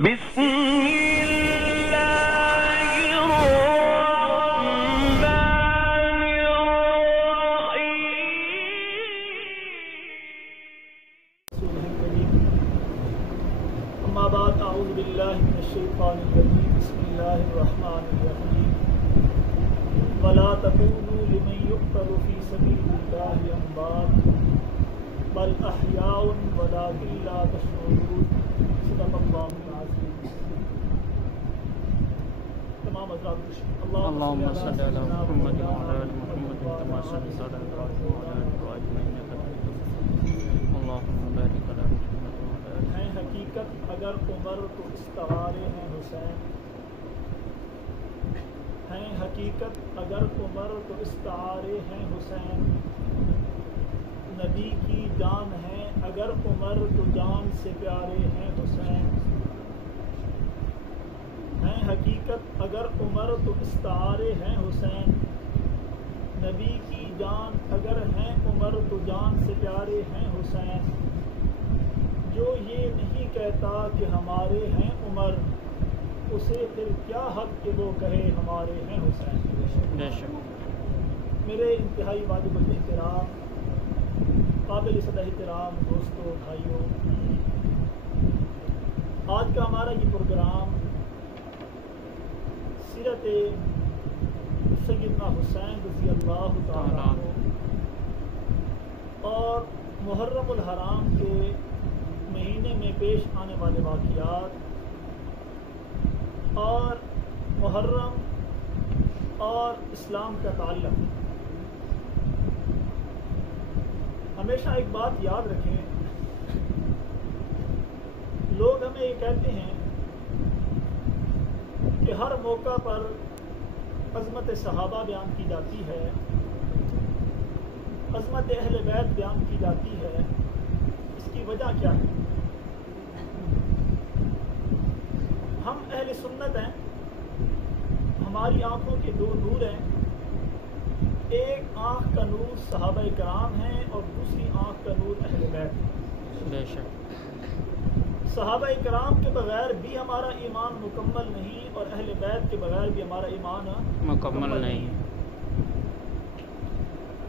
بسم اللہ الرحمن الرحیم اما بعد اعوذ باللہ من الشیطان الرجیم بسم اللہ الرحمن الرحیم ولا تقولوا لمن يقتل في سبيل الله اموات بل احیاء ولكن لا تشعرون صدق اللہ العظیم. تمام حضرات اللهم صل على محمد وعلى آل محمد كما صليت على إبراهيم وعلى آل إبراهيم إنك حميد مجيد. اللهم بارك على محمد وعلى آل ہے حقیقت اگر عمر تو استعارے ہیں حسین، ہیں حقیقت اگر عمر تو استعارے ہیں حسین، نبی کی جان ہے اگر عمر تو جان سے پیارے ہیں حسین. ہیں حقیقت اگر عمر تو استعارے ہیں حسین، نبی کی جان اگر ہیں عمر تو جان سے پیارے ہیں حسین. جو یہ نہیں کہتا کہ ہمارے ہیں عمر، اسے پھر کیا حق کہ وہ کہے ہمارے ہیں حسین. بے شک. میرے انتہائی واجب الاحترام قابل صدر احترام دوستوں بھائیوں، آج کا ہمارا یہ پروگرام سیرت سیدنا حسین رضی اللہ تعالیٰ عنہ اور محرم الحرام کے مہینے میں پیش آنے والے واقعات اور محرم اور اسلام کا تعلق. ہمیشہ ایک بات یاد رکھیں، لوگ ہمیں یہ کہتے ہیں کہ ہر موقع پر عظمت صحابہ بیان کی جاتی ہے، عظمت اہل بیت بیان کی جاتی ہے. اس کی وجہ کیا ہے؟ ہم اہل سنت ہیں، ہماری آنکھوں کے دو نور ہیں. ایک آنکھ کا نور صحابہ کرام ہیں اور دوسری آنکھ کا نور اہل بیت. بے شک. صحابہ کرام کے بغیر بھی ہمارا ایمان مکمل نہیں اور اہل بیت کے بغیر بھی ہمارا ایمان مکمل نہیں.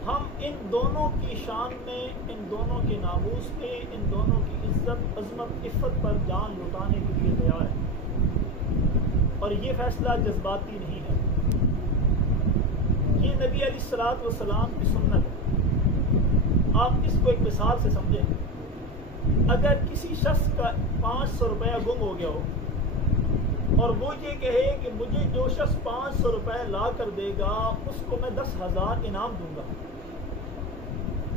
ہم ان دونوں کی شان میں، ان دونوں کے ناموس پہ، ان دونوں کی عزت عظمت عفت پر جان لٹانے کے لیے تیار ہیں. اور یہ فیصلہ جذباتی نہیں ہے، یہ نبی علیہ الصلوۃ والسلام کی سنت ہے. آپ اس کو ایک مثال سے سمجھیں. اگر کسی شخص کا 500 روپیہ گم ہو گیا ہو اور وہ یہ کہے کہ مجھے جو شخص 500 روپے لا کر دے گا اس کو میں 10,000 انعام دوں گا،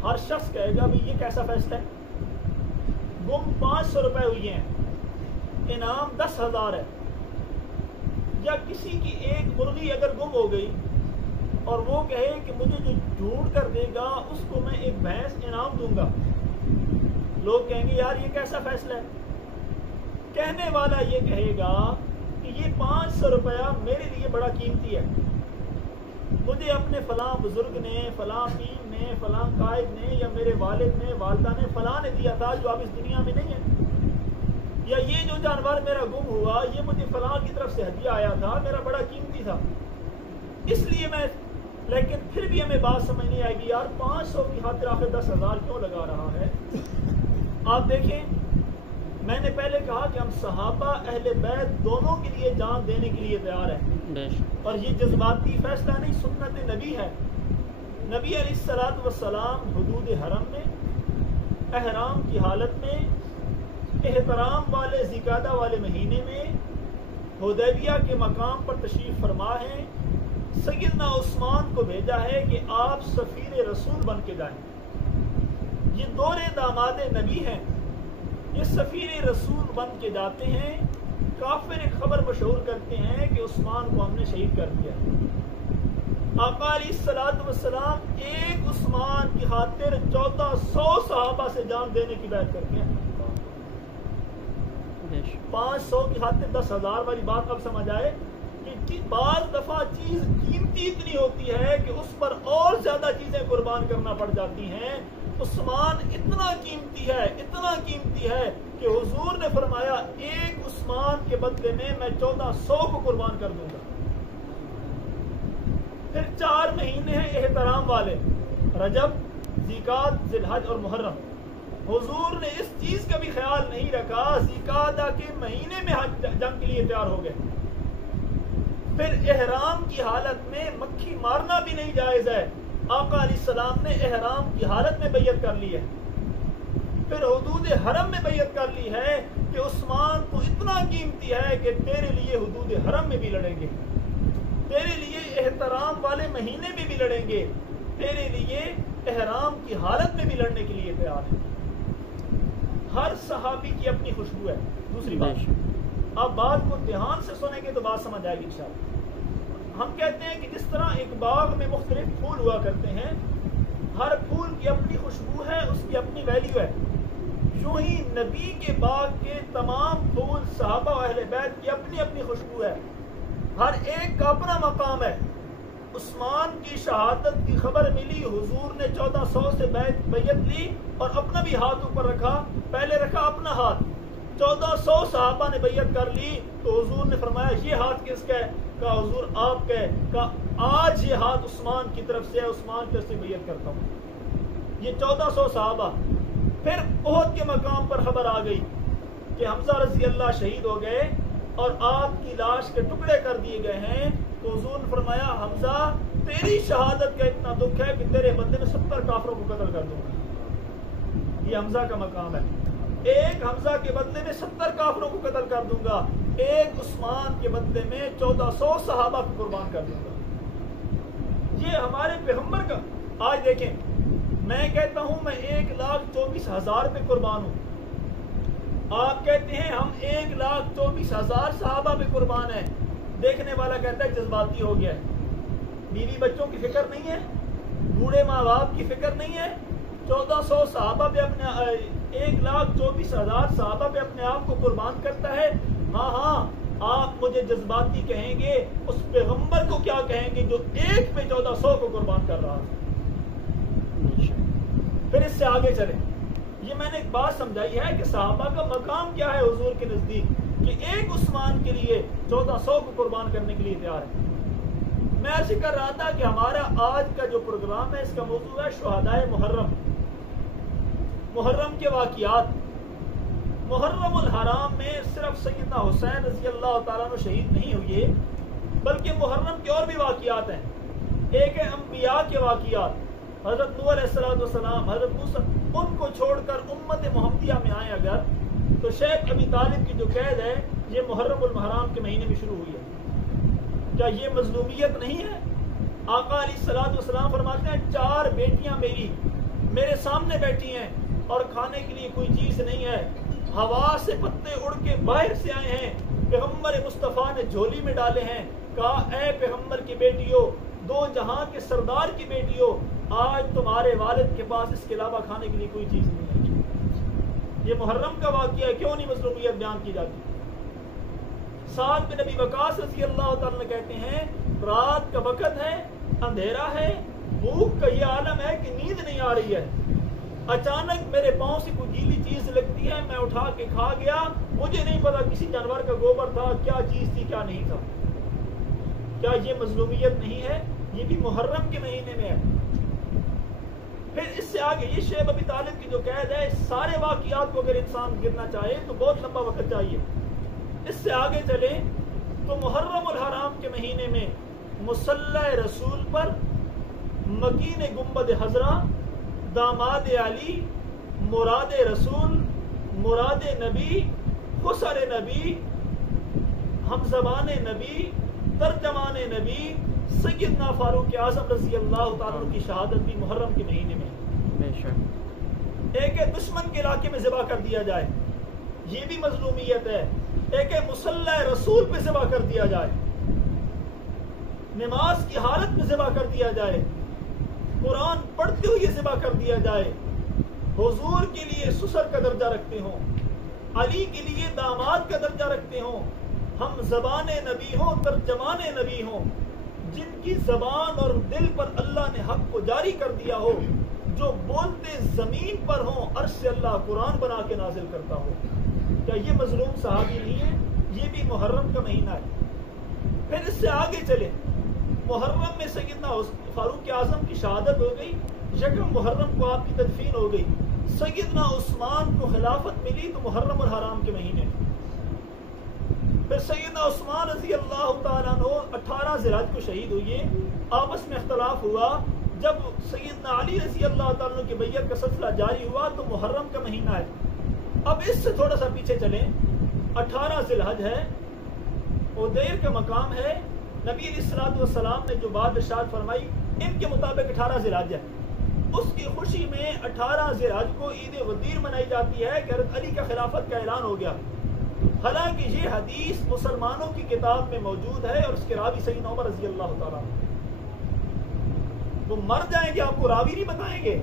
ہر شخص کہے گا بھائی یہ کیسا فیصلہ ہے؟ گم 500 روپے ہوئی ہیں، انعام 10,000 ہے. یا کسی کی ایک مرغی اگر گم ہو گئی اور وہ کہے کہ مجھے جو ڈھونڈ کر دے گا اس کو میں ایک بھینس انعام دوں گا، لوگ کہیں گے یار یہ کیسا فیصلہ ہے؟ کہنے والا یہ کہے گا کہ یہ 500 روپیہ میرے لیے بڑا قیمتی ہے، مجھے اپنے فلاں بزرگ نے، فلاں پیر نے، فلاں قائد نے یا میرے والد نے، والدہ نے، فلاں نے دیا تھا جو اب اس دنیا میں نہیں ہے. یا یہ جو جانور میرا گم ہوا یہ مجھے فلاں کی طرف سے ہدیہ آیا تھا، میرا بڑا قیمتی تھا، اس لیے میں. لیکن پھر بھی ہمیں بات سمجھ نہیں آئے گی یار 500 کی خاطر آخر 10,000 کیوں لگا رہا ہے. آپ دیکھیں، میں نے پہلے کہا کہ ہم صحابہ اہل بیت دونوں کے لیے جان دینے کے لیے تیار ہیں. اور یہ جذباتی فیصلہ نہیں، سنت نبی ہے. نبی علیہ الصلوۃ والسلام حدود حرم میں احرام کی حالت میں احترام والے ذی-القعدہ والے مہینے میں حدیبیہ کے مقام پر تشریف فرما ہیں. سیدنا عثمان کو بھیجا ہے کہ آپ سفیر رسول بن کے جائیں. یہ دورے داماد نبی ہیں، یہ سفیر رسول بن کے جاتے ہیں. کافر ایک خبر مشہور کرتے ہیں کہ عثمان کو ہم نے شہید کر دیا. آقا علیہ الصلوۃ والسلام ایک عثمان کی خاطر 1400 صحابہ سے جان دینے کی بیعت کرتے ہیں. 500 کی خاطر 10,000 والی بات اب سمجھ آئے کہ بعض دفعہ چیز قیمتی اتنی ہوتی ہے کہ اس پر اور زیادہ چیزیں قربان کرنا پڑ جاتی ہیں. عثمان اتنا قیمتی ہے کہ کہ حضور نے فرمایا ایک عثمان کے بدلے میں 1400 کو قربان کر دوں گا. پھر 4 مہینے ہیں احترام والے، رجب، ذیقعدہ، ذوالحج اور محرم. حضور نے اس چیز کا بھی خیال نہیں رکھا، ذیقعدہ کے مہینے میں جنگ کے لیے تیار ہو گئے. پھر احرام کی حالت میں مکھی مارنا بھی نہیں جائز ہے، آقا علیہ السلام نے احرام کی حالت میں بیعت کر لی ہے. پھر حدود حرم میں بیعت کر لی ہے کہ عثمان تو اتنا قیمتی ہے کہ تیرے لیے حدود حرم میں بھی لڑیں گے، تیرے لیے احترام والے مہینے میں بھی لڑیں گے، تیرے لیے احرام کی حالت میں بھی لڑنے کے لیے تیار ہے. ہر صحابی کی اپنی خوشبو ہے. دوسری بات، آپ بات کو دھیان سے سنیں گے تو بات سمجھ آئے گی انشاءاللہ. ہم کہتے ہیں کہ جس طرح ایک باغ میں مختلف پھول ہوا کرتے ہیں، ہر پھول کی اپنی خوشبو ہے، اس کی اپنی ویلیو ہے. یوں ہی نبی کے باغ کے تمام پھول صحابہ و اہل بیت کی اپنی اپنی خوشبو ہے، ہر ایک کا اپنا مقام ہے. عثمان کی شہادت کی خبر ملی، حضور نے 1400 سے بیعت لی اور اپنا بھی ہاتھ اوپر رکھا. پہلے رکھا اپنا ہاتھ، 1400 صحابہ نے بیعت کر لی تو حضور نے فرمایا یہ ہاتھ کس کا ہے؟ کہا حضور آپ کا ہے. کہا آج یہ ہاتھ عثمان کی طرف سے ہے، عثمان کی طرف سے بیعت کرتا ہوں. یہ 1400 صحابہ. پھر احد کے مقام پر خبر آ گئی کہ حمزہ رضی اللہ شہید ہو گئے اور آپ کی لاش کے ٹکڑے کر دیے گئے ہیں. تو حضور نے فرمایا حمزہ تیری شہادت کا اتنا دکھ ہے کہ تیرے بدلے میں 70 کافروں کو قتل کر دوں گا. یہ حمزہ کا مقام ہے. ایک حمزہ کے بدلے میں 70 کافروں کو قتل کر دوں گا، ایک عثمان کے بدلے میں 1400 صحابہ کو قربان کر دوں گا. یہ ہمارے پیغمبر کا. آج دیکھیں، میں کہتا ہوں میں 1,24,000 پہ قربان ہوں، آپ کہتے ہیں ہم 1,24,000 صحابہ پہ قربان ہیں. دیکھنے والا کہتا ہے جذباتی ہو گیا ہے. بیوی بچوں کی فکر نہیں ہے، بوڑھے ماں باپ کی فکر نہیں ہے. 1400 صحابہ پہ اپنے 1,24,000 صحابہ پہ اپنے آپ کو قربان کرتا ہے. ہاں آپ مجھے جذباتی کہیں گے، اس پیغمبر کو کیا کہیں گے جو ایک پہ 1400 کو قربان کر رہا تھا. پھر اس سے آگے چلیں. یہ میں نے ایک بات سمجھائی ہے کہ صحابہ کا مقام کیا ہے حضور کے نزدیک، کہ ایک عثمان کے لیے 1400 کو قربان کرنے کے لیے تیار ہے. میں ایسے کر رہا تھا کہ ہمارا آج کا جو پروگرام ہے اس کا موضوع ہے شہدائے محرم، محرم کے واقعات. محرم الحرام میں صرف سیدنا حسین رضی اللہ تعالیٰ عنہ شہید نہیں ہوئے، بلکہ محرم کے اور بھی واقعات ہیں. ایک ہے انبیاء کے واقعات، حضرت نوح علیہ السلام، حضرت موسیٰ، ان کو چھوڑ کر امت محمدیہ میں آئے اگر تو شیخ ابی طالب کی جو قید ہے یہ محرم الحرام کے مہینے میں شروع ہوئی ہے. کیا یہ مظلومیت نہیں ہے؟ آقا علیہ السلام فرماتے ہیں 4 بیٹیاں میرے سامنے بیٹھی ہیں اور کھانے کے لیے کوئی چیز نہیں ہے، ہوا سے پتے اڑ کے باہر سے آئے ہیں، پیغمبر مصطفیٰ نے جھولی میں ڈالے ہیں. کہا اے پیغمبر کی بیٹیوں، 2 جہاں کے سردار کی بیٹیوں، آج تمہارے والد کے پاس اس کے علاوہ کھانے کے لیے کوئی چیز نہیں ہے. یہ محرم کا واقعہ ہے، کیوں نہیں مظلومیت بیان کی جاتی؟ سعد بن ابی وقاص رضی اللہ تعالیٰ نے کہتے ہیں رات کا وقت ہے، اندھیرا ہے، بھوک کا یہ عالم ہے کہ نیند نہیں آ رہی ہے. اچانک میرے پاؤں سے کوئی گیلی چیز لگتی ہے، میں اٹھا کے کھا گیا، مجھے نہیں پتا کسی جانور کا گوبر تھا، کیا چیز تھی کیا نہیں تھا. کیا یہ مظلومیت نہیں ہے؟ یہ بھی محرم کے مہینے میں ہے. پھر اس سے آگے یہ شیخ ابی طالب کی جو قید ہے، سارے واقعات کو اگر انسان گرنا چاہے تو بہت لمبا وقت چاہیے. اس سے آگے چلیں تو محرم الحرام کے مہینے میں مصلی رسول پر مکین گنبد حضرہ، داماد علی، مراد رسول، مراد نبی، خسر نبی، ہمزبان نبی، ترجمان نبی سیدنا فاروق اعظم رضی اللہ تعالیٰ کی شہادت بھی محرم کے مہینے میں. ایک ہے دشمن کے علاقے میں ذبح کر دیا جائے، یہ بھی مظلومیت ہے. ایک ہے مصلی رسول پہ ذبح کر دیا جائے، نماز کی حالت میں ذبح کر دیا جائے، قرآن پڑھتے ہوئے ذبح کر دیا جائے، حضور کے لیے سسر کا درجہ رکھتے ہوں، علی کے لیے داماد کا درجہ رکھتے ہوں، ہم زبان نبی ہوں، ترجمان نبی ہوں، جن کی زبان اور دل پر اللہ نے حق کو جاری کر دیا ہو، جو بولتے زمین پر ہوں، عرش سے اللہ قرآن بنا کے نازل کرتا ہو. کیا یہ مظلوم صحابی نہیں ہے؟ یہ بھی محرم کا مہینہ ہے۔ پھر اس سے آگے چلے، محرم میں سیدنا فاروق اعظم کی شہادت ہو گئی، یکم محرم کو آپ کی تدفین ہو گئی، سیدنا عثمان کو خلافت ملی تو محرم الحرام کے مہینے میں۔ پھر سیدنا عثمان رضی اللہ تعالیٰ عنہ 18 ذی الحج کو شہید ہوئے، آپس میں اختلاف ہوا، جب سیدنا علی رضی اللہ تعالیٰ عنہ کی بیعت کا سلسلہ جاری ہوا تو محرم کا مہینہ ہے۔ اب اس سے تھوڑا سا پیچھے چلیں، 18 ذی الحج ہے، عدیر کا مقام ہے، نبی علیہ الصلوۃ والسلام نے جو بات ارشاد فرمائی ان کے مطابق 18 ذی الحج ہے، اس کی خوشی میں 18 ذی الحج کو عید غدیر منائی جاتی ہے کہ حضرت علی کا خلافت کا اعلان ہو گیا۔ حالانکہ یہ حدیث مسلمانوں کی کتاب میں موجود ہے اور اس کے راوی سیدنا عمر رضی اللہ تعالیٰ، وہ مر جائیں گے آپ کو راوی نہیں بتائیں گے۔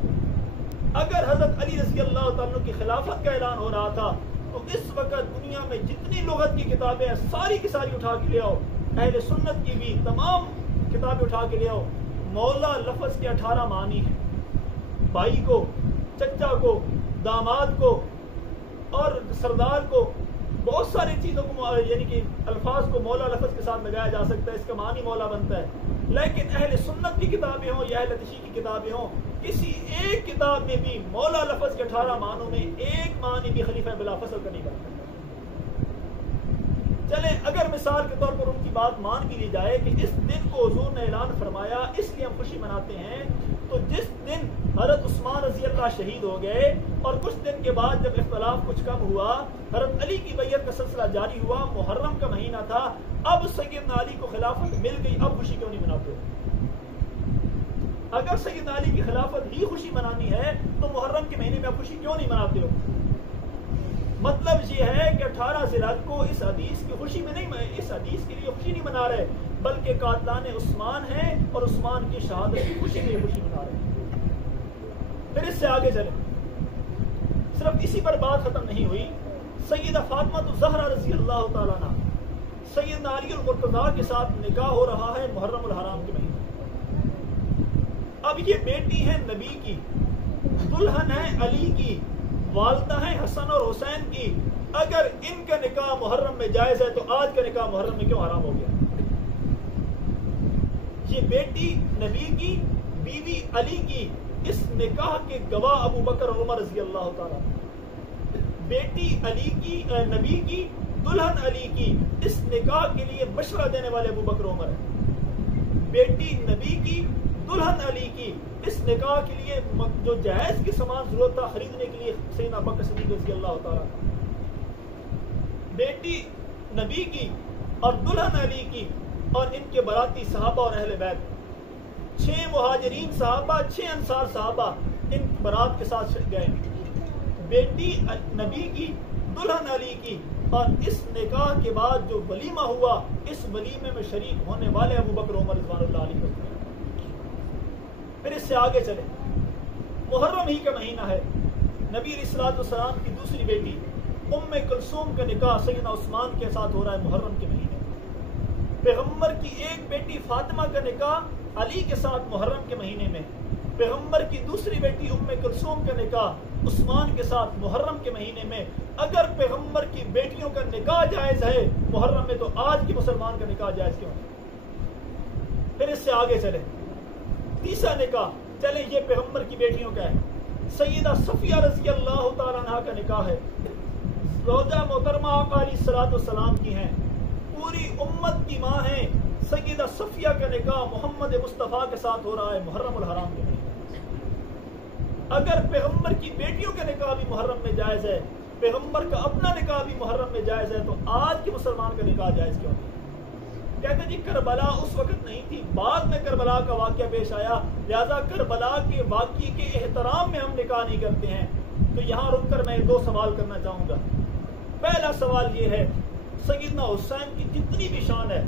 اگر حضرت علی رضی اللہ تعالیٰ کی خلافت کا اعلان ہو رہا تھا تو اس وقت دنیا میں جتنی لغت کی کتابیں ہیں ساری کی ساری اٹھا کے لے آؤ، اہل سنت کی بھی تمام کتابیں اٹھا کے لے آؤ، مولا لفظ کے 18 معنی ہیں، بھائی کو، چچا کو، داماد کو اور سردار کو، بہت ساری چیزوں کو یعنی کہ الفاظ کو مولا لفظ کے ساتھ لگایا جا سکتا ہے، اس کا معنی مولا بنتا ہے۔ لیکن اہل سنت کی کتابیں ہوں یا اہل تشیع کی کتابیں ہوں، کسی ایک کتاب میں بھی مولا لفظ کے 18 معنوں میں ایک معنی بھی خلیفہ بلا فصل کا نہیں بنتا۔ چلیں اگر مثال کے طور پر ان کی بات مان بھی لی جائے کہ اس دن کو حضور نے اعلان فرمایا اس لیے ہم خوشی مناتے ہیں، تو جس دن حضرت عثمان رضی اللہ شہید ہو گئے اور کچھ دن کے بعد جب اختلاف کچھ کم ہوا، حضرت علی کی بیعت کا سلسلہ جاری ہوا، محرم کا مہینہ تھا، اب سیدنا علی کو خلافت مل گئی، اب خوشی کیوں نہیں مناتے؟ اگر سیدنا علی کی خلافت ہی خوشی منانی ہے تو محرم کے مہینے میں آپ خوشی کیوں نہیں مناتے ہو؟ مطلب یہ ہے کہ 18 ذی الحج کو اس حدیث کی خوشی میں نہیں، اس حدیث کے لیے خوشی نہیں منا رہے، بلکہ قاتلان عثمان ہیں اور عثمان کی شہادت کی خوشی میں خوشی منا رہے ہیں۔ پھر اس سے آگے چلیں، صرف اسی پر بات ختم نہیں ہوئی، سیدہ فاطمہ الزہرا رضی اللہ تعالیٰ عنہ سیدنا علی المرتضیٰ کے ساتھ نکاح ہو رہا ہے محرم الحرام کے مہینے۔ اب یہ بیٹی ہے نبی کی، دلہن ہے علی کی، والدہ ہیں حسن اور حسین کی، اگر ان کا نکاح محرم میں جائز ہے تو آج کا نکاح محرم میں کیوں حرام ہو گیا؟ یہ بیٹی نبی کی، بیوی علی کی، اس نکاح کے گواہ ابو بکر اور عمر رضی اللہ تعالیٰ، بیٹی علی کی، نبی کی، دلہن علی کی، اس نکاح کے لیے مشورہ دینے والے ابو بکر عمر ہیں۔ بیٹی نبی کی، دلہن علی کی، اس نکاح کے لیے جو جہیز کی سامان ضرورت تھا خریدنے کے لیے سیدنا ابو بکر صدیق رضی اللہ تعالیٰ، بیٹی نبی کی اور دلہن علی کی اور ان کے باراتی صحابہ اور اہل بیت، 6 مہاجرین صحابہ، 6 انصار صحابہ ان برات کے ساتھ گئے، بیٹی نبی کی، دلہن علی کی، اور اس نکاح کے بعد جو ولیمہ ہوا اس ولیمے میں شریک ہونے والے ابو بکر عمر رضوان اللہ علیہ۔ پھر اس سے آگے چلیں، محرم ہی کا مہینہ ہے، نبی علیہ الصلوۃ والسلام کی دوسری بیٹی ام کلثوم کا نکاح سیدنا عثمان کے ساتھ ہو رہا ہے محرم کے مہینے۔ پیغمبر کی ایک بیٹی فاطمہ کا نکاح علی کے ساتھ محرم کے مہینے میں، پیغمبر کی دوسری بیٹی ام کلثوم کا نکاح عثمان کے ساتھ محرم کے مہینے میں۔ اگر پیغمبر کی بیٹیوں کا نکاح جائز ہے محرم میں تو آج کی مسلمان کا نکاح جائز کیوں ہے؟ پھر اس سے آگے چلیں، تیسرا نکاح، چلیں یہ پیغمبر کی بیٹیوں کا ہے، سیدہ صفیہ رضی اللہ تعالیٰ عنہ کا نکاح ہے، زوجہ محترمہ آقا علیہ الصلوۃ والسلام کی ہیں، پوری امت کی ماں ہیں، سیدہ صفیہ کا نکاح محمد مصطفیٰ کے ساتھ ہو رہا ہے محرم الحرام کے مہینے۔ اگر پیغمبر کی بیٹیوں کا نکاح بھی محرم میں جائز ہے، پیغمبر کا اپنا نکاح بھی محرم میں جائز ہے، تو آج کے مسلمان کا نکاح جائز کیوں نہیں؟ کہتے جی کربلا اس وقت نہیں تھی، بعد میں کربلا کا واقعہ پیش آیا، لہذا کربلا کے واقعے کے احترام میں ہم نکاح نہیں کرتے ہیں۔ تو یہاں رک کر میں 2 سوال کرنا چاہوں گا۔ پہلا سوال یہ ہے، سیدنا حسین کی جتنی بھی شان ہے،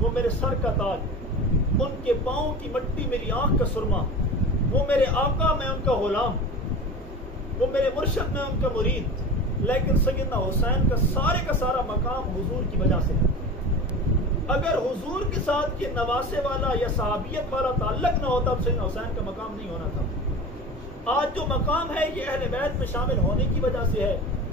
وہ میرے سر کا تاج، ان کے پاؤں کی مٹی میری آنکھ کا سرما، وہ میرے آقا میں ان کا غلام، وہ میرے مرشد میں ان کا مرید، لیکن سیدنا حسین کا سارا مقام حضور کی وجہ سے ہے۔ اگر حضور کے ساتھ یہ نواسے والا یا صحابیت والا تعلق نہ ہوتا تو سیدنا حسین کا مقام نہیں ہونا تھا۔ آج جو مقام ہے یہ اہل بیت میں شامل ہونے کی وجہ سے ہے،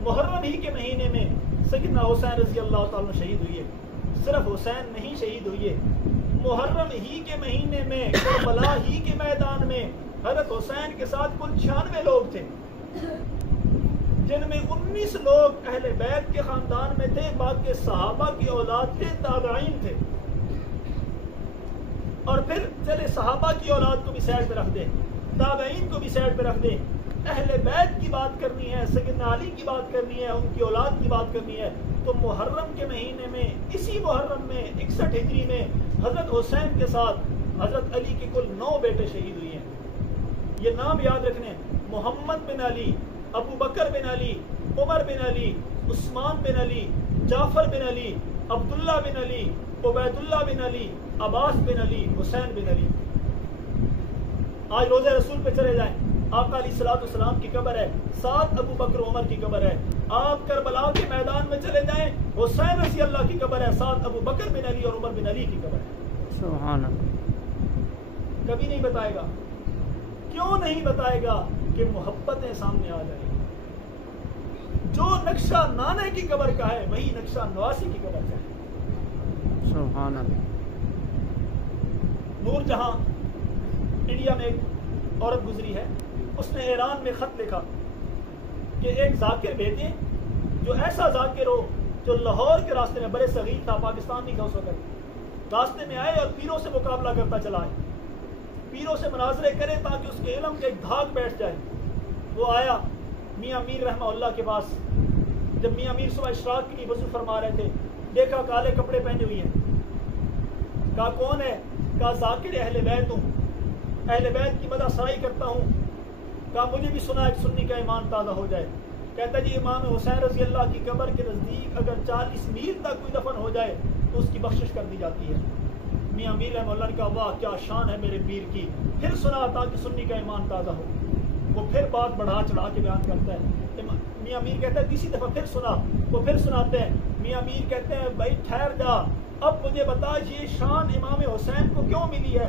محرم ہی کے مہینے میں سیدنا حسین رضی اللہ تعالیٰ شہید ہوئے. صرف حسین نہیں شہید ہوئے, محرم ہی کے مہینے میں کربلا ہی کے میدان میں حضرت حسین کے ساتھ کل 96 لوگ تھے, جن میں 19 لوگ اہل بیت کے خاندان میں تھے, باقی صحابہ کی اولاد تھے, تابعین تھے. اور پھر چلے صحابہ کی اولاد کو بھی سائڈ پہ رکھ دیں, تابعین کو بھی سائڈ پہ رکھ دیں, اہل بیت کی بات کرنی ہے, سیدنا علی کی بات کرنی ہے, ان کی اولاد کی بات کرنی ہے, تو محرم کے مہینے میں, اسی محرم میں 61 ہجری میں حضرت حسین کے ساتھ حضرت علی کے کل 9 بیٹے شہید ہوئے ہیں. یہ نام یاد رکھنے, محمد بن علی, ابو بکر بن علی, عمر بن علی, عثمان بن علی, جعفر بن علی, عبداللہ بن علی, عبید اللہ بن علی, عباس بن علی, حسین بن علی. آج روزہ رسول پہ چلے جائیں, آقا علیہ الصلوۃ والسلام کی قبر ہے, 7 ابو بکر عمر کی قبر ہے. آپ کربلا کے میدان میں چلے جائیں, حسین رضی اللہ کی قبر ہے, 7 ابو بکر بن علی اور عمر بن علی کی قبر ہے. سبحان اللہ. کبھی نہیں بتائے گا. کیوں نہیں بتائے گا؟ کہ محبتیں سامنے آ جائیں. جو نقشہ نانے کی قبر کا ہے وہی نقشہ نواسی کی قبر کا ہے. سبحان اللہ. نور جہاں انڈیا میں ایک عورت گزری ہے, اس نے ایران میں خط لکھا کہ ایک ذاکر بھیجیں جو ایسا ذاکر ہو جو لاہور کے راستے میں, بڑے صغیر تھا, پاکستان نہیں تھا اس وقت, راستے میں آئے اور پیروں سے مقابلہ کرتا چلا ہے, پیروں سے مناظرے کرے تاکہ اس کے علم کے ایک دھاگ بیٹھ جائے. وہ آیا میاں میر رحمہ اللہ کے پاس. جب میاں میر صبح اشراق کے لیے وضو فرما رہے تھے, دیکھا کالے کپڑے پہنے ہوئے ہیں. کہا کون ہے؟ کہا ذاکر اہل بیت ہوں, اہل بیت کی مدح سرائی کرتا ہوں. کہا مجھے بھی سنا ایک سنی کا ایمان تازہ ہو جائے. کہتا جی امام حسین رضی اللہ کی قبر کے نزدیک اگر 40 میل تک کوئی دفن ہو جائے تو اس کی بخشش کر دی جاتی ہے. میاں میر رحمہ اللہ نے کہا واہ کیا شان ہے میرے پیر کی. پھر سنا تاکہ سنی کا ایمان تازہ ہو. وہ پھر بات بڑھا چڑھا کے بیان کرتا ہے. میاں میر کہتا ہے تیسری دفعہ پھر سنا, وہ پھر سناتے ہیں. میاں میر کہتے ہیں بھائی ٹھہر جا, اب مجھے بتا یہ شان امام حسین کو کیوں ملی ہے؟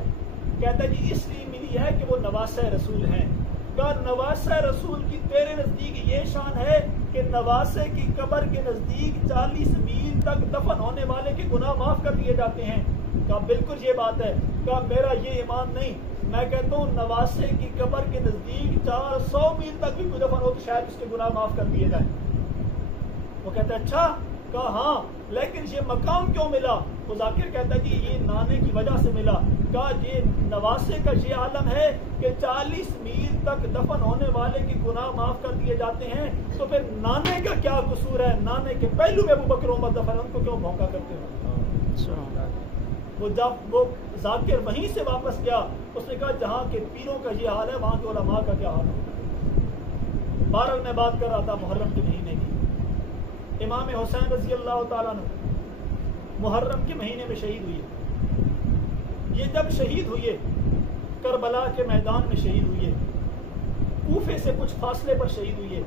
کہتا ہے جی اس لیے ملی ہے کہ وہ نواسہ رسول ہیں. کہا نواسہ رسول کی تیرے نزدیک یہ شان ہے کہ نواسے کی قبر کے نزدیک 40 میل تک دفن ہونے والے کے گناہ معاف کر دیے جاتے ہیں. کہا بالکل یہ بات ہے. کہا میرا یہ ایمان نہیں, میں کہتا ہوں نواسے کی قبر کے نزدیک 400 میل تک بھی کوئی دفن ہو تو شاید اس کے گناہ معاف کر دیے جائیں. وہ کہتا ہے اچھا. کہا ہاں, لیکن یہ مقام کیوں ملا؟ وہ ذاکر کہتا ہے جی یہ نانے کی وجہ سے ملا. کہا یہ نواسے کا یہ عالم ہے کہ 40 میل تک دفن ہونے والے کے گناہ معاف کر دیے جاتے ہیں, تو پھر نانے کا کیا قصور ہے؟ نانے کے پہلو میں ابو بکر عمر دفن, ان کو کیوں بھونکا کرتے ہو؟ وہ جب وہ ذاکر وہیں سے واپس گیا, اس نے کہا جہاں کے پیروں کا یہ حال ہے وہاں کے علماء کا کیا حال ہے. 12 میں بات کر رہا تھا محرم کے مہینے کی. امام حسین رضی اللہ تعالیٰ عنہ محرم کے مہینے میں شہید ہوئے. یہ جب شہید ہوئے کربلا کے میدان میں شہید ہوئے, کوفے سے کچھ فاصلے پر شہید ہوئے.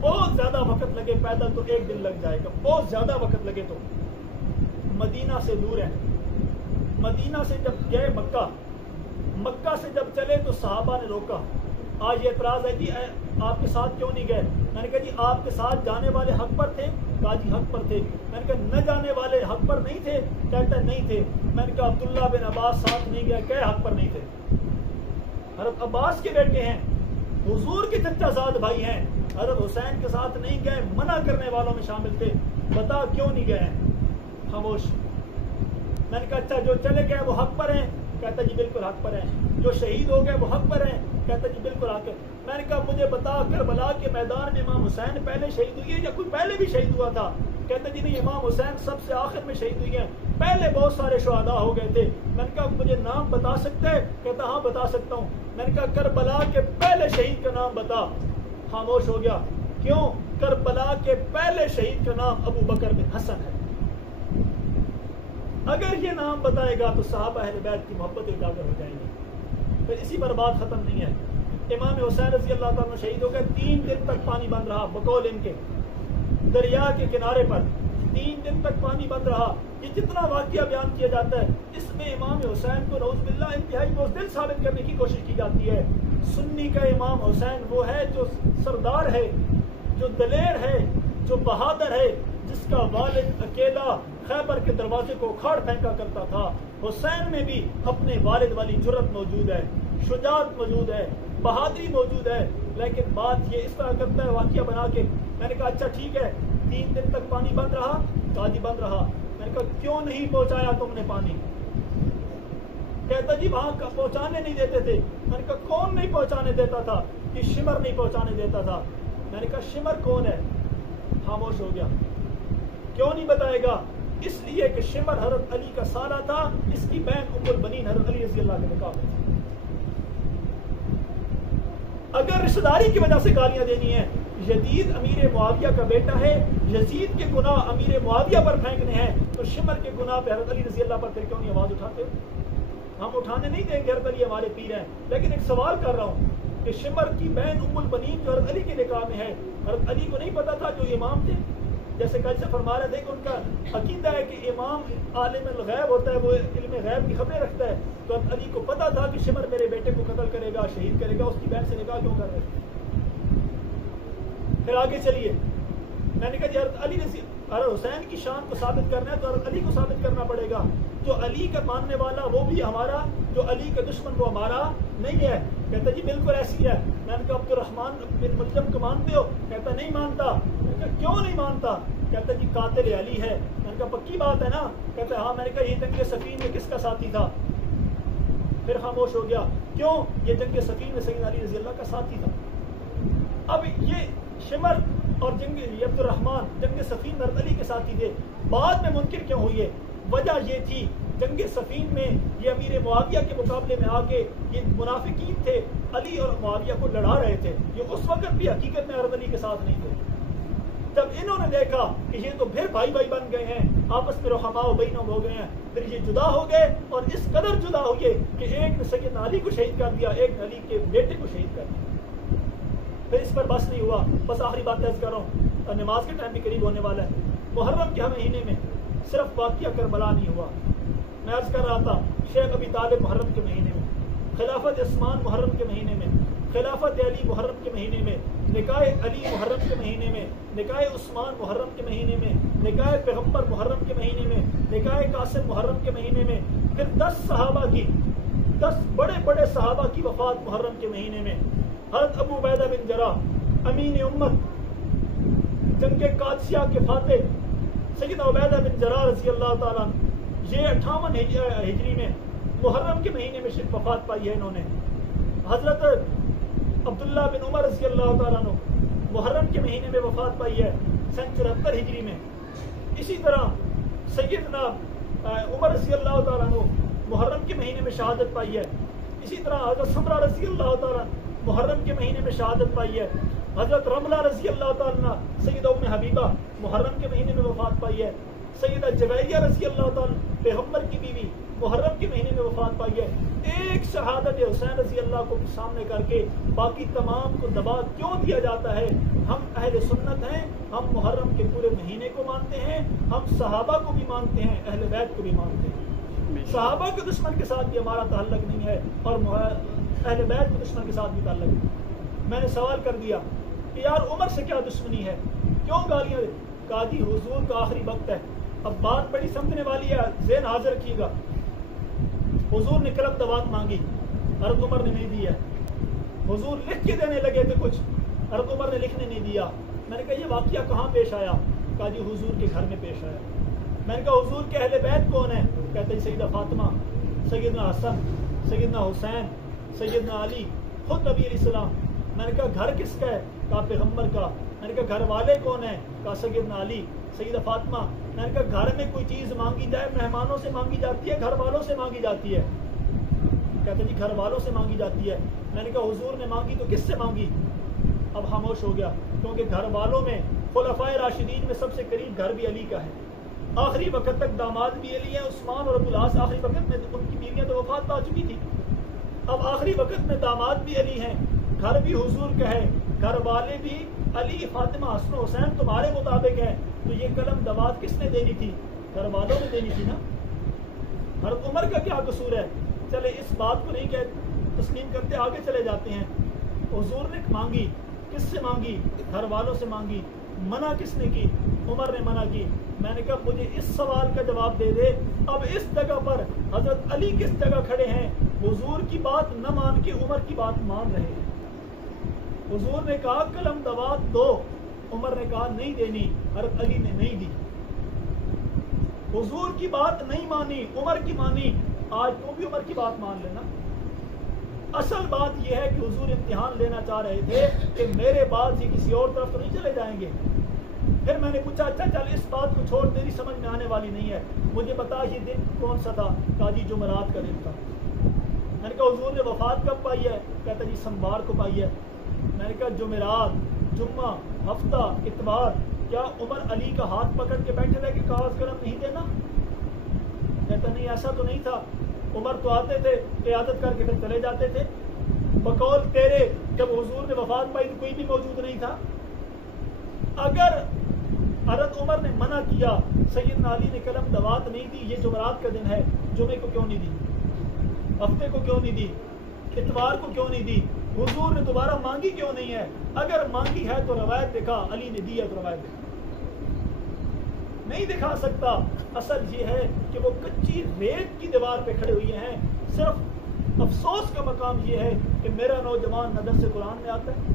بہت زیادہ وقت لگے, پیدل تو 1 دن لگ جائے گا, بہت زیادہ وقت لگے. تو مدینہ سے دور ہے. مدینہ سے جب گئے مکہ سے جب چلے تو صحابہ نے روکا. آج یہ اعتراض ہے کہ آپ کے ساتھ کیوں نہیں گئے؟ میں نے کہا جی آپ کے ساتھ جانے والے حق پر تھے؟ کہا جی حق پر تھے. میں نے کہا نہ جانے والے حق پر نہیں تھے؟ کہتا نہیں تھے. میں نے کہا عبداللہ بن عباس ساتھ نہیں گئے, کہ حق پر نہیں تھے؟ حضرت عباس کے بیٹے ہیں, حضور کے چچا زاد بھائی ہیں, حضرت حسین کے ساتھ نہیں گئے, منع کرنے والوں میں شامل تھے. بتا کیوں نہیں گئے ہیں؟ خاموش. میں نے کہا اچھا جو چلے گئے وہ حق پر ہیں؟ کہتا جی بالکل حق پر ہیں. جو شہید ہو گئے وہ حق پر ہیں؟ کہتا جی بالکل حق ہے. میں نے کہا مجھے بتا کربلا کے میدان میں امام حسین پہلے شہید ہوئی ہے یا کوئی پہلے بھی شہید ہوا تھا؟ کہتا جی نہیں, امام حسین سب سے آخر میں شہید ہوئی ہیں, پہلے بہت سارے شہداء ہو گئے تھے. میں نے کہا مجھے نام بتا سکتے ہیں؟ کہتا ہاں بتا سکتا ہوں. میں نے کہا کربلا کے پہلے شہید کا نام بتا. خاموش ہو گیا. کیوں؟ کربلا کے پہلے شہید کا نام ابو بکر بن حسن ہے. اگر یہ نام بتائے گا تو صحابہ اہل بیت کی محبت اجاگر ہو جائیں گی. پھر اسی پر بات ختم نہیں ہے. امام حسین رضی اللہ تعالیٰ شہید ہو گئے. 3 دن تک پانی بند رہا, بقول ان کے دریا کے کنارے پر 3 دن تک پانی بند رہا. یہ جتنا واقعہ بیان کیا جاتا ہے اس میں امام حسین کو نعوذ باللہ انتہائی بزدل ثابت کرنے کی کوشش کی جاتی ہے. سنی کا امام حسین وہ ہے جو سردار ہے، جو دلیر ہے، جو بہادر ہے، جس کا والد اکیلا خیبر کے دروازے کو اکھاڑ پھینکا کرتا تھا۔ حسین میں بھی اپنے والد والی جرأت موجود ہے، شجاعت موجود ہے، بہادری موجود ہے، لیکن بات یہ اس طرح کرتا ہے واقعہ بنا کے۔ میں نے کہا اچھا ٹھیک ہے، 3 دن تک پانی بند رہا؟ کہا جی بند رہا۔ میں نے کہا کیوں نہیں پہنچایا تم نے پانی؟ کہتا جی وہاں پہنچانے نہیں دیتے تھے۔ میں نے کہا کون نہیں پہنچانے دیتا تھا؟ کہ شمر نہیں پہنچانے دیتا تھا۔ میں نے کہا شمر کون ہے؟ خاموش ہو گیا۔ کیوں نہیں بتائے گا؟ اس لیے کہ شمر حضرت علی کا سالہ تھا، اس کی بہن ام البنین حضرت علی رضی اللہ کے نکاح میں تھی۔ اگر رشتہ داری کی وجہ سے گالیاں دینی ہیں، یزید امیر معاویہ کا بیٹا ہے، یزید کے گناہ امیر معاویہ پر پھینکنے ہیں، تو شمر کے گناہ پہ حضرت علی رضی اللہ پر پھر کیوں نہیں آواز اٹھاتے؟ ہم اٹھانے نہیں دیں گے، حضرت علی ہمارے پیر ہیں، لیکن ایک سوال کر رہا ہوں کہ شمر کی بہن ام البنین جو حضرت علی کے نکاح میں ہے، حضرت علی کو نہیں پتا تھا جو امام تھے؟ جیسے کل سے فرما رہے تھے کہ ان کا عقیدہ ہے کہ امام عالم الغیب ہوتا ہے، وہ علم غیب کی خبریں رکھتا ہے، تو حضرت علی کو پتا تھا کہ شمر میرے بیٹے کو قتل کرے گا، شہید کرے گا، اس کی بہن سے نکاح کیوں کر رہے تھے؟ پھر آگے چلیے، میں نے کہا جی حضرت علی نے حضرت حسین کی شان کو ثابت کرنا ہے تو حضرت علی کو ثابت کرنا پڑے گا۔ جو علی کا ماننے والا وہ بھی ہمارا، جو علی کا دشمن وہ ہمارا نہیں ہے۔ کہتا جی بالکل ایسی ہے۔ میں نے کہا عبد الرحمن بن ملجم کو مانتے ہو؟ کہتا نہیں مانتا۔ میں نے کہا کیوں نہیں مانتا؟ کہتا جی قاتل علی ہے۔ میں نے کہا پکی بات ہے نا؟ کہتا ہاں۔ میں نے کہا یہ جنگ صفین میں کس کا ساتھی تھا؟ پھر خاموش ہو گیا۔ کیوں؟ یہ جنگ صفین میں سیدنا علی رضی اللہ کا ساتھی تھا۔ اب یہ شمر اور جنگ عبد الرحمن جنگ صفین میں حضرت علی کے ساتھی تھے، بعد میں منکر کیوں ہوئی ہے؟ وجہ یہ تھی جنگ صفین میں یہ امیر معاویہ کے مقابلے میں آ کے یہ منافقین تھے، علی اور معاویہ کو لڑا رہے تھے، یہ اس وقت بھی حقیقت میں حضرت علی کے ساتھ نہیں تھے۔ جب انہوں نے دیکھا کہ یہ تو پھر بھائی بھائی بن گئے ہیں، آپس میں رحماء و بینہم ہو گئے ہیں، پھر یہ جدا ہو گئے اور اس قدر جدا ہوئے کہ ایک نے سیدنا علی کو شہید کر دیا، ایک نے علی کے بیٹے کو شہید کر دیا۔ پھر اس پر بس نہیں ہوا، بس آخری بات عرض کر رہا ہوں، اور نماز کے ٹائم بھی قریب ہونے والا ہے۔ محرم کے مہینے میں صرف واقعہ کربلا نہیں ہوا، میں عرض کر رہا تھا شیخ ابی طالب محرم کے مہینے میں، خلافت عثمان محرم کے مہینے میں، خلافت علی محرم کے مہینے میں، نکاح علی محرم کے مہینے میں، نکاح عثمان محرم کے مہینے میں، نکاح پیغمبر محرم کے مہینے میں، نکاح قاسم محرم کے مہینے میں، پھر 10 بڑے بڑے صحابہ کی وفات محرم کے مہینے میں، حضرت ابو عبیدہ بن جراح امین امت، جنگ قادسیہ کے فاتح سیدنا عبیدہ بن جراح رضی اللہ تعالیٰ عنہ، یہ 58 ہجری میں محرم کے مہینے میں وفات پائی ہے انہوں نے۔ حضرت عبداللہ بن عمر رضی اللہ تعالیٰ عنہ محرم کے مہینے میں وفات پائی ہے 74 ہجری میں۔ اسی طرح سیدنا عمر رضی اللہ تعالیٰ عنہ محرم کے مہینے میں شہادت پائی ہے۔ اسی طرح حضرت سمرہ رضی اللہ تعالیٰ محرم کے مہینے میں شہادت پائی ہے۔ حضرت رملہ رضی اللہ تعالیٰ سیدہ ام حبیبہ محرم کے مہینے میں وفات پائی ہے۔ سیدہ جویریہ رضی اللہ تعالیٰ پیغمبر کی بیوی محرم کے مہینے میں وفات پائی ہے۔ ایک شہادت حسین رضی اللہ کو سامنے کر کے باقی تمام کو دبا کیوں دیا جاتا ہے؟ ہم اہل سنت ہیں، ہم محرم کے پورے مہینے کو مانتے ہیں، ہم صحابہ کو بھی مانتے ہیں، اہل بیت کو بھی مانتے ہیں۔ صحابہ کے دشمن کے ساتھ بھی ہمارا تعلق نہیں ہے اور اہل بیت کے دشمن کے ساتھ بھی تعلق نہیں۔ میں نے سوال کر دیا کہ یار عمر سے کیا دشمنی ہے، کیوں گالیاں؟ کہا جی حضور کا آخری وقت ہے۔ اب بات بڑی سمجھنے والی ہے، ذہن حاضر رکھیے گا۔ حضور نے کرب دوات مانگی، حضرت عمر نے نہیں دیا۔ حضور لکھ کے دینے لگے تھے کچھ، حضرت عمر نے لکھنے نہیں دیا۔ میں نے کہا یہ واقعہ کہاں پیش آیا؟ کہا جی حضور کے گھر میں پیش آیا۔ میں نے کہا حضور کے اہل بیت کون ہیں؟ کہتے ہیں سیدہ فاطمہ، سیدنا حسن، سیدنا حسین، سیدنا علی، خود نبی علیہ السلام۔ میں نے کہا گھر کس کا ہے؟ کہا پیغمبر کا۔ میں نے کہا گھر والے کون ہیں؟ کہا سیدنا علی، سیدہ فاطمہ۔ میں نے کہا گھر میں کوئی چیز مانگی جائے مہمانوں سے مانگی جاتی ہے، گھر والوں سے مانگی جاتی ہے؟ کہتے جی گھر والوں سے مانگی جاتی ہے۔ میں نے کہا حضور نے مانگی تو کس سے مانگی؟ اب خاموش ہو گیا، کیونکہ گھر والوں میں خلفائے راشدین میں سب سے قریب گھر بھی علی کا ہے۔ آخری وقت تک داماد بھی علی ہیں، عثمان اور ابو العاص آخری وقت میں ان کی بیویاں تو وفات پا چکی تھی، اب آخری وقت میں داماد بھی علی ہیں، گھر بھی حضور کا ہے، گھر والے بھی علی، فاطمہ، حسن و حسین تمہارے مطابق ہے، تو یہ قلم دوات کس نے دینی تھی؟ گھر والوں نے دینی تھی نا۔ حضرت عمر کا کیا قصور ہے؟ چلے اس بات کو نہیں تسلیم کرتے آگے چلے جاتے ہیں. حضور نے مانگی, کس سے مانگی؟ گھر والوں سے مانگی. منع کس نے کی؟ عمر نے منع کی. میں نے کہا مجھے اس سوال کا جواب دے دے, اب اس جگہ پر حضرت علی کس جگہ کھڑے ہیں؟ حضور کی بات نہ مان کے عمر کی بات مان رہے ہیں. حضور نے کہا قلم دوات دو, عمر نے کہا نہیں دینی, حضرت علی نے نہیں دی. حضور کی بات نہیں مانی, عمر کی مانی. آج تو بھی عمر کی بات مان لینا. اصل بات یہ ہے کہ حضور امتحان لینا چاہ رہے تھے کہ میرے بعد یہ کسی اور طرف تو نہیں چلے جائیں گے. پھر میں نے پوچھا اچھا چل اس بات کو چھوڑ, تیری سمجھ میں آنے والی نہیں ہے, مجھے بتا یہ دن کون سا تھا؟ کہا جی جمعرات کا دن تھا. میں نے کہا حضور نے وفات کب پائی ہے؟ کہتا جی سوموار کو پائی ہے. میں نے کہا جمعرات, جمعہ, ہفتہ, اتوار, کیا عمر علی کا ہاتھ پکڑ کے بیٹھے رہے کہ کاغذ قلم نہیں دینا؟ کہتا نہیں ایسا تو نہیں تھا. عمر تو آتے تھے, قیادت کر کے پھر چلے جاتے تھے. بقول تیرے جب حضور نے وفات پائی تو کوئی بھی موجود نہیں تھا. اگر حضرت عمر نے منع کیا, سیدنا علی نے قلم دوات نہیں دی, یہ جمعرات کا دن ہے, جمعے کو کیوں نہیں دی؟ ہفتے کو کیوں نہیں دی؟ اتوار کو کیوں نہیں دی؟ حضور نے دوبارہ مانگی کیوں نہیں ہے؟ اگر مانگی ہے تو روایت دکھا, علی نے دی ہے تو روایت دکھا. نہیں دکھا سکتا. اصل یہ ہے کہ وہ کچی ریت کی دیوار پہ کھڑے ہوئے ہیں. صرف افسوس کا مقام یہ ہے کہ میرا نوجوان نہ درس قرآن میں آتا ہے,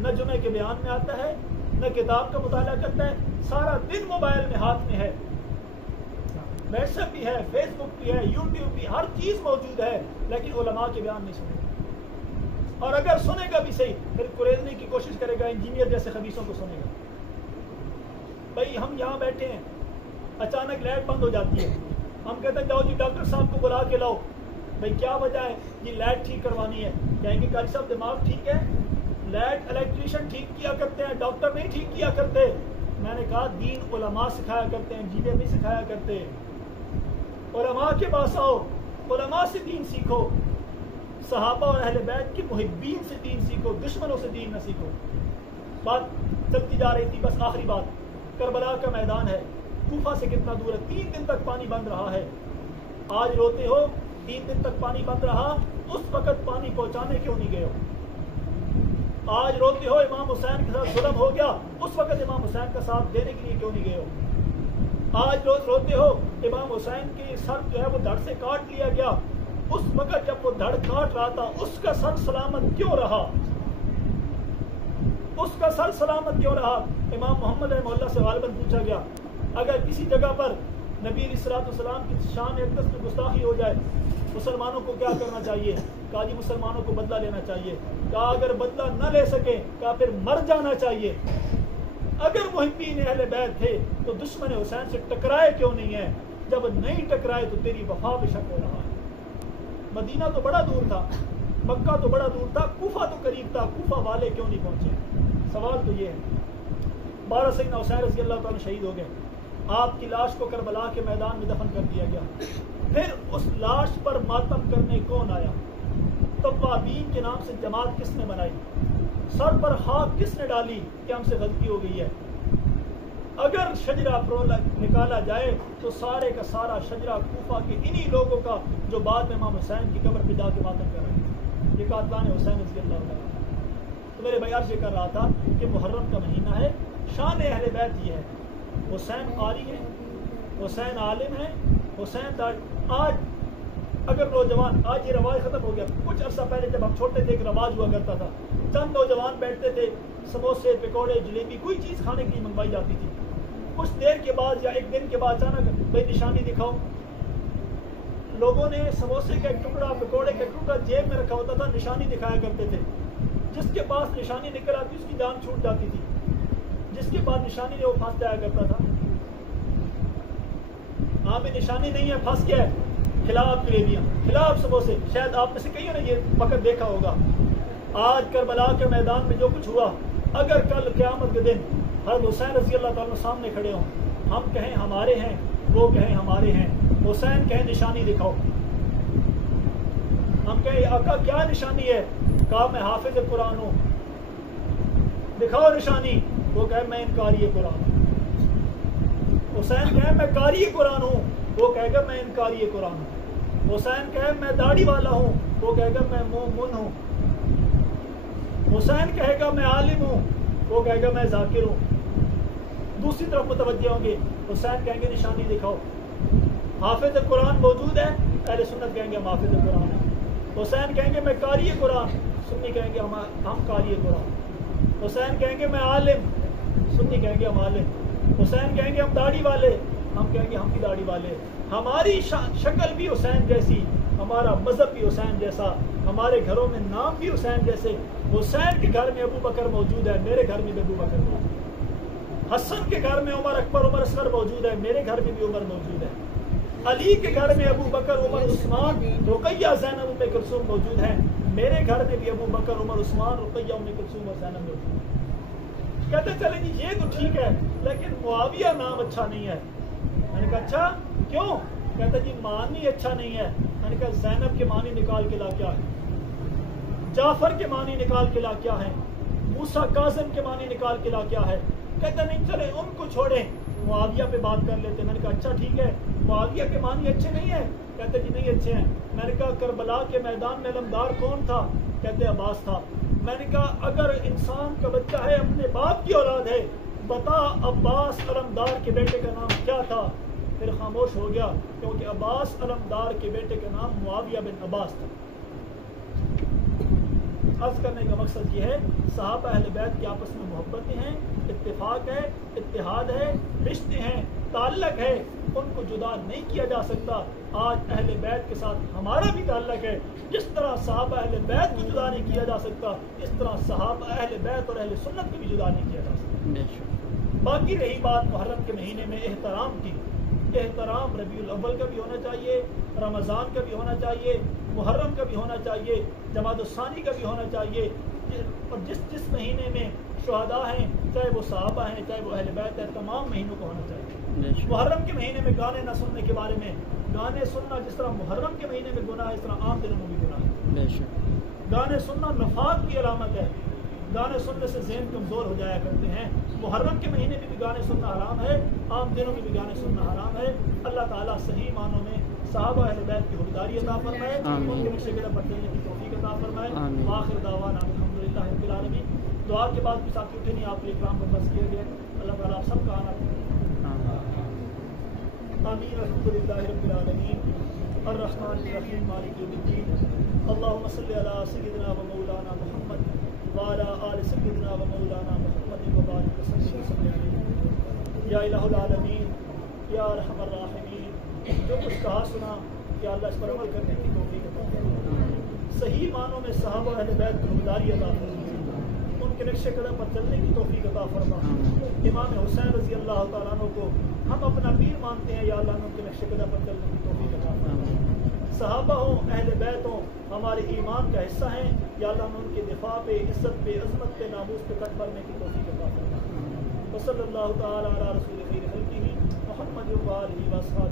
نہ جمعے کے بیان میں آتا ہے, نہ کتاب کا مطالعہ کرتا ہے, سارا دن موبائل میں ہاتھ میں ہے. واٹس ایپ بھی ہے, فیس بک بھی ہے, یوٹیوب بھی, ہر چیز موجود ہے, لیکن علماء کے بیان نہیں سنے. اور اگر سنے گا بھی صحیح پھر قریدنے کی کوشش کرے گا, انجینئر جیسے خبیثوں کو سنے گا. بھائی ہم یہاں بیٹھے ہیں, اچانک لائٹ بند ہو جاتی ہے, ہم کہتے ہیں جاؤ جی ڈاکٹر صاحب کو بلا کے لاؤ. بھائی کیا وجہ ہے؟ یہ لائٹ ٹھیک کروانی ہے. کہیں گے قاری صاحب دماغ ٹھیک ہے, لائٹ الیکٹریشین ٹھیک کیا کرتے ہیں, ڈاکٹر نہیں ٹھیک کیا کرتے. میں نے کہا دین علماء سکھایا کرتے ہیں, انجینئر نہیں سکھایا کرتے. علماء کے پاس آؤ, علماء سے دین سیکھو, صحابہ اور اہل بیت کے محبین سے دین سیکھو, دشمنوں سے دین نہ سیکھو. بات چلتی جا رہی تھی, بس آخری بات. کربلا کا میدان ہے, کوفہ سے کتنا دور ہے؟ 3 دن تک پانی بند رہا ہے. آج روتے ہو 3 دن تک پانی بند رہا, اس وقت پانی پہنچانے کیوں نہیں گئے ہو؟ آج روتے ہو امام حسین کے ساتھ ظلم ہو گیا, اس وقت امام حسین کا ساتھ دینے کے لیے کیوں نہیں گئے ہو؟ آج روتے ہو امام حسین کے سر جو ہے وہ دھڑ سے کاٹ لیا گیا, اس وقت جب وہ دھڑ کاٹ رہا تھا اس کا سر سلامت کیوں رہا؟ اس کا سر سلامت کیوں رہا؟ امام محمد رحمہ اللہ سے غالباً پوچھا گیا اگر کسی جگہ پر نبی علیہ الصلوۃ والسلام کی شان اقدس میں گستاخی ہو جائے مسلمانوں کو کیا کرنا چاہیے؟ کہا جی مسلمانوں کو بدلہ لینا چاہیے. کہا اگر بدلہ نہ لے سکے کہا پھر مر جانا چاہیے. اگر محبین اہل بیت تھے تو دشمن حسین سے ٹکرائے کیوں نہیں ہے؟ جب نہیں ٹکرائے تو تیری وفا پہ شک ہو رہا ہے. مدینہ تو بڑا دور تھا, مکہ تو بڑا دور تھا, کوفہ تو قریب تھا, کوفہ والے کیوں نہیں پہنچے؟ سوال تو یہ ہے. 12 سیدنا حسین رضی اللہ تعالیٰ شہید ہو گئے, آپ کی لاش کو کربلا کے میدان میں دفن کر دیا گیا. پھر اس لاش پر ماتم کرنے کون آیا؟ توابین کے نام سے جماعت کس نے بنائی؟ سر پر خاک کس نے ڈالی کہ ہم سے غلطی ہو گئی ہے؟ اگر شجرہ نکالا جائے تو سارے کا سارا شجرہ کوفہ کے انہی لوگوں کا جو بعد میں امام حسین کی قبر پہ جا کے ماتم کر رہے ہیں. یہ قاتلان حسین رضی اللہ تعالیٰ. تو میرے بھائی عرض یہ کر رہا تھا کہ محرم کا مہینہ ہے, شان اہل بیت یہ ہے. حسین قاری ہے, حسین عالم ہے, حسین آج اگر نوجوان, آج یہ رواج ختم ہو گیا, کچھ عرصہ پہلے جب ہم چھوٹے تھے ایک رواج ہوا کرتا تھا, چند نوجوان بیٹھتے تھے, سموسے, پکوڑے, جلیبی, کوئی چیز کھانے کے لیے منگوائی جاتی تھی. کچھ دیر کے بعد یا ایک دن کے بعد اچانک بھائی نشانی دکھاؤ. لوگوں نے سموسے کا ایک ٹکڑا, پکوڑے کا ایک ٹکڑا جیب میں رکھا ہوتا تھا, نشانی دکھایا کرتے تھے. جس کے پاس نشانی نکل آتی اس کی جان چھوٹ جاتی تھی, جس کے پاس نشانی نہیں وہ پھنس جایا کرتا تھا. ہاں بھی نشانی نہیں ہے, پھنس گیا ہے, خلاف جلیبیاں, خلاف سموسے. شاید آپ میں سے کئیوں نے یہ وقت دیکھا ہوگا. آج کربلا کے میدان میں جو کچھ ہوا, اگر کل قیامت کے دن حضرت حسین رضی اللہ تعالیٰ سامنے کھڑے ہوں, ہم کہیں ہمارے ہیں, وہ کہیں ہمارے ہیں, حسین کہیں نشانی دکھاؤ, ہم کہیں آقا کیا نشانی ہے؟ کہا میں حافظ قرآن ہوں, دکھاؤ نشانی. وہ کہے میں انکاری قرآن ہوں. حسین کہے میں قاری قرآن ہوں, وہ کہے گا میں انکاری قرآن ہوں. حسین کہے میں داڑھی والا ہوں، وہ کہے گا میں مومن ہوں۔ حسین کہے گا میں عالم ہوں، وہ کہے گا میں ذاکر ہوں۔ دوسری طرف متوجہ ہوں گے، حسین کہیں گے نشانی دکھاؤ۔ حافظ قرآن موجود ہے، اہل سنت کہیں گے ہم حافظ قرآن ہے۔ حسین کہیں گے میں قاری قرآن، سنی کہیں گے ہم قاری قرآن۔ حسین کہیں گے میں عالم، سنی کہیں گے ہم عالم۔ حسین کہیں گے ہم داڑھی والے، ہم کہیں گے ہم بھی داڑھی والے۔ ہماری شکل بھی حسین جیسی، ہمارا مذہب بھی حسین جیسا، ہمارے گھروں میں نام بھی حسین جیسے۔ حسین کے گھر میں ابو بکر موجود ہے، میرے گھر میں بھی ابو بکر موجود ہے۔ حسن کے گھر میں عمر اکبر عمر اصغر موجود ہے، میرے گھر میں بھی عمر موجود ہے۔ علی کے گھر میں ابو بکر عمر عثمان رقیہ زینب ام کلثوم موجود ہیں، میرے گھر میں بھی ابو بکر عمر عثمان رقیہ ام کلثوم اور زینب موجود ہیں۔ کہتے چلیں جی یہ تو ٹھیک ہے، لیکن معاویہ نام اچھا نہیں ہے۔ میں نے کہا اچھا کیوں؟ کہتا جی معنی اچھا نہیں ہے۔ میں نے کہا زینب کے معنی نکال کے لا کیا ہے، جعفر کے معنی نکال کے لا کیا ہے، موسیٰ کاظم کے معنی نکال کے لا کیا ہے؟ کہتا نہیں چلے ان کو چھوڑیں، معاویہ پہ بات کر لیتے۔ میں نے کہا اچھا ٹھیک ہے، معاویہ کے معنی اچھے نہیں ہیں؟ کہتے جی نہیں اچھے ہیں۔ میں نے کہا کربلا کے میدان میں علمدار کون تھا؟ کہتے عباس تھا۔ میں نے کہا اگر انسان کا بچہ ہے اپنے باپ کی اولاد ہے، بتا عباس علمدار کے بیٹے کا نام کیا تھا؟ پھر خاموش ہو گیا، کیونکہ عباس علمدار کے بیٹے کا نام معاویہ بن عباس تھا۔ عرض کرنے کا مقصد یہ ہے صحابہ اہل بیت کی آپس میں محبتیں ہیں، اتفاق ہے، اتحاد ہے، رشتے ہیں، تعلق ہے، ان کو جدا نہیں کیا جا سکتا۔ آج اہل بیت کے ساتھ ہمارا بھی تعلق ہے، جس طرح صحابہ اہل بیت کو جدا نہیں کیا جا سکتا، اس طرح صحابہ اہل بیت اور اہل سنت کو بھی جدا نہیں کیا جا سکتا۔ باقی رہی بات محرم کے مہینے میں احترام کی، احترام ربیع الاول کا بھی ہونا چاہیے، رمضان کا بھی ہونا چاہیے، محرم کا بھی ہونا چاہیے، جمادی الثانی کا بھی ہونا چاہیے، اور جس مہینے میں شہداء ہیں، چاہے وہ صحابہ ہیں چاہے وہ اہل بیت ہیں، تمام مہینوں کو ہونا چاہیے۔ محرم کے مہینے میں گانے نہ سننے کے بارے میں، گانے سننا جس طرح محرم کے مہینے میں گناہ ہے، اس طرح عام دنوں میں بھی گناہ ہے۔ گانے سننا نفاق کی علامت ہے، گانے سننے سے ذہن کمزور ہو جایا کرتے ہیں۔ محرم کے مہینے میں بھی گانے سننا حرام ہے، عام دنوں میں بھی گانے سننا حرام ہے۔ اللہ تعالیٰ صحیح معنوں میں صحابہ اہل بیت کی حقداری عطا فرمائے، ان کے نقشے قدم پر چلنے کی توفیق عطا فرمائے۔ آخر دعوانا الحمدللہ رب العالمین۔ دعا کے بعد بھی ساتھ اٹھے نہیں، آپ کے اکرام پر بس کیے گئے، اللہ تعالیٰ آپ سب کا آنا آمین۔ الحمدللہ رب العالمین الرحمن الرحیم مالک یوم الدین اللہم صلی علی سیدنا و مولانا محمد وعلی آل سیدنا و مولانا محمد وبارک وسلم علیہ۔ یا الہ العالمین، یا ارحم الراحمین، جو کچھ کہا سنا یا اللہ اس پر عمل کرنے کی توفیق عطا فرما۔ صحیح معنوں میں صحابہ اہل بیت کی حقداری عطا فرما، ان کے نقش قدم پر چلنے کی توفیق عطا فرما۔ امام حسین رضی اللہ تعالیٰ عنہ کو ہم اپنا پیر مانتے ہیں، یا اللہ ان کے نقش قدم پر چلنے کی توفیق عطا فرما۔ صحابہ ہوں اہل بیت ہوں ہمارے ایمان کا حصہ ہیں، یا اللہ ان کے دفاع پہ، عزت پہ، عظمت پہ، ناموس پہ کٹ بھرنے کی توفیق عطا فرما۔ وصلی اللہ تعالیٰ علی رسول خیر خلقہ محمد و آلہ و اصحابہ